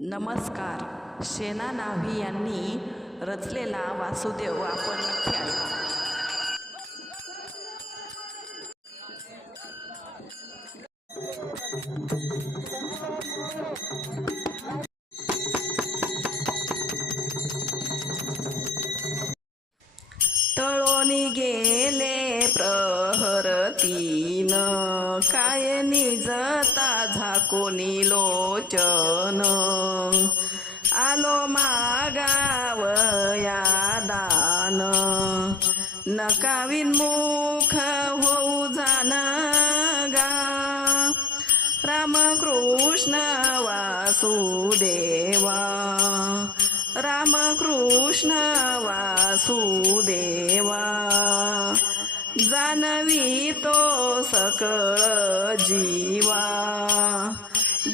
नमस्कार. शेना नाव्ही यांनी रचलेला वासुदेव आपण नक्की तळोनी गेले तीन काय निजता झाकोनी लोचन. आलो मागावया दान. नका मुख होऊ जान गा रामकृष्ण वासुदेवा. रामकृष्ण वासुदेवा. जानवी तो सकळ जीवा.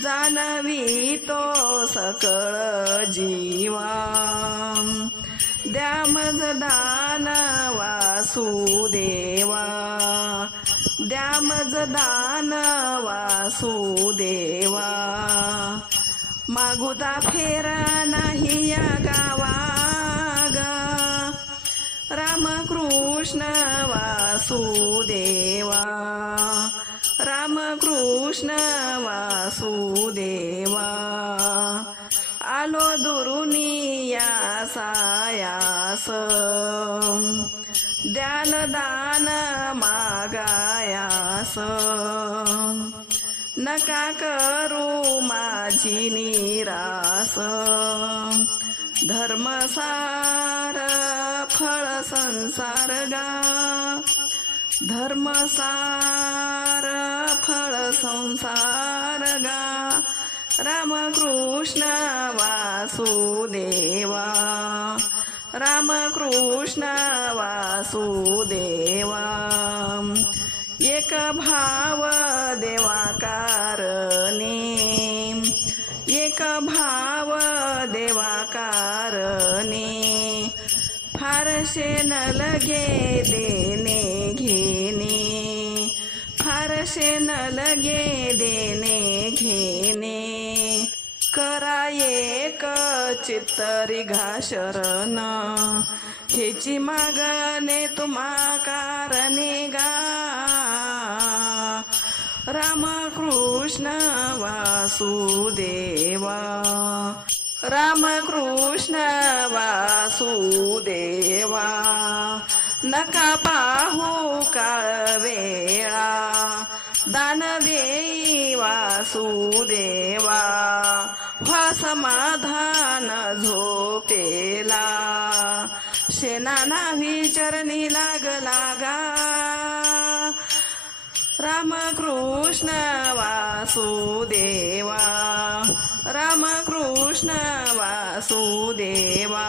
जानवी तो सकळ जीवा. द्या मज दान वासुदेवा. द्या मज दान वासुदेवा. मागुदा फेरा नाही या गावा रामकृष्ण वासुदेवा. रामकृष्ण वासुदेवा. आलो दुरुनिया सायास. द्याल दान मागायास. नका करू माझी निरास. धर्मसा फळ संसार गा. धर्मसार फळ संसार गा. रामकृष्ण वासुदेवा. रामकृष्ण वासुदेवा. एक भाव देवाकारणे फारसे न लगे देणे घेणे. फारसे न लगे देणे घेणे. करा एक चित्तरी घाशरण हेची मागणे तुम्हा कारणे गा. रामकृष्ण वासुदेवा. रामकृष्ण वासुदेवा नका पाहू काळ वेळा दान देई वासुदेवा व्हा समाधान झोपेला. शेनाना विचरणी चरणी लाग. लागा रामकृष्ण वासुदेवा रामकृष्ण वासुदेवा।